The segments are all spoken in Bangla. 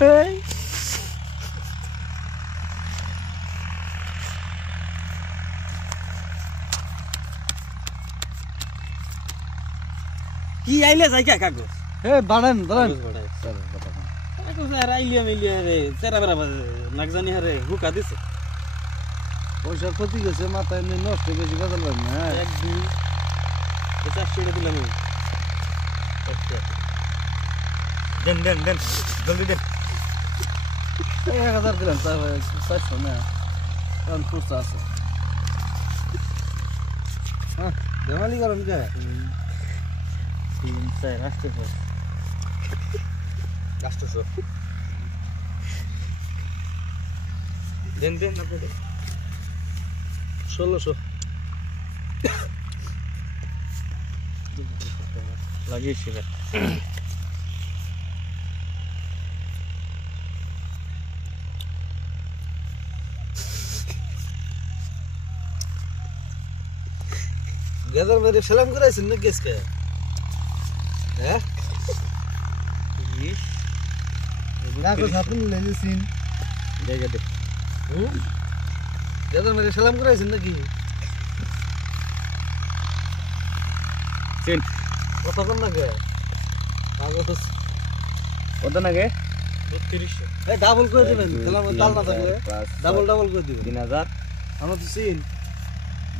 কি আইলে যাই কা কাগজ এ বাড়ান বাড়ান কাগজ আর আইলিয়া মিলিয়া রে তেরা বেরা নাক জানি হারে হুকা দিছে পয়সা ক্ষতি গেছে মাথা এমনি নষ্ট বেশি কথা বলেন না এক দুই 400 দিলাম দেন দেন দেন জলদি দেন 1000 দিলাম তার 400 না কারণ খুচরা আছে হ্যাঁ দেওয়ালি করেন কে 3 4 আসতে পারে আসতেছো দেন দেন আপনি দেন 1600 লাগিয়েছি না গেদার মেরে সালাম করাইছেন না কেসকে হ্যাঁ কাগজ আপনি লেগেছেন জায়গা দে গেদার মেরে সালাম করাইছেন নাকি চেন কতক্ষণ লাগে কাগজ কত নাগে 3200 এই ডাবল করে দিবেন সালাম তাল না থাকলে ডাবল ডাবল করে দিবেন 3000 আমরা তো চিন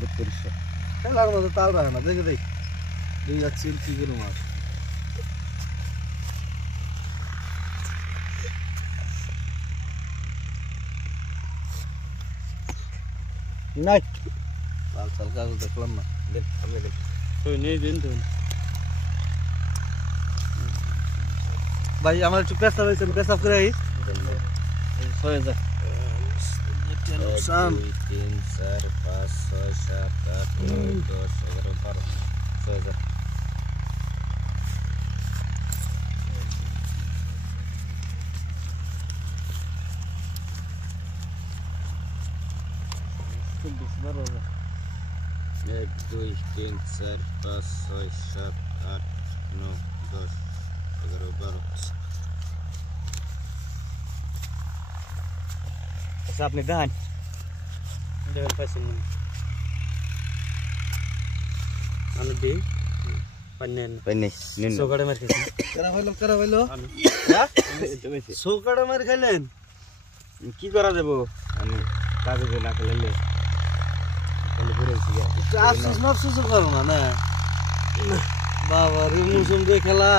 3200 এই লাগলো তো তাল রাখে না দেখে দেখ দুই যাচ্ছে কি করে মাছ নাই লাল চাল কাগজ দেখলাম না দেন আপনি দেন তো নেই দেন তো ভাই আমার একটু পেশাব হয়েছে পেশাব করে আই 6000 3 4 5 6 7 8 9 10 11 12 6000 1 2 3 4 5 6 7 8 9 10 11 12 আচ্ছা আপনি দেন দেবেন পাইছেন না আমি দিই পান্নেন নিন সোগাড়ে মার খেয়েছি করা হইলো হ্যাঁ সৌকাটা মার খাইলেন কি করা যাবো আমি কাজে না খেলে তাহলে ঘুরেছি একটু আফসোস মাফসোস করো না না বাবা রে মৌসুম দিয়ে খেলা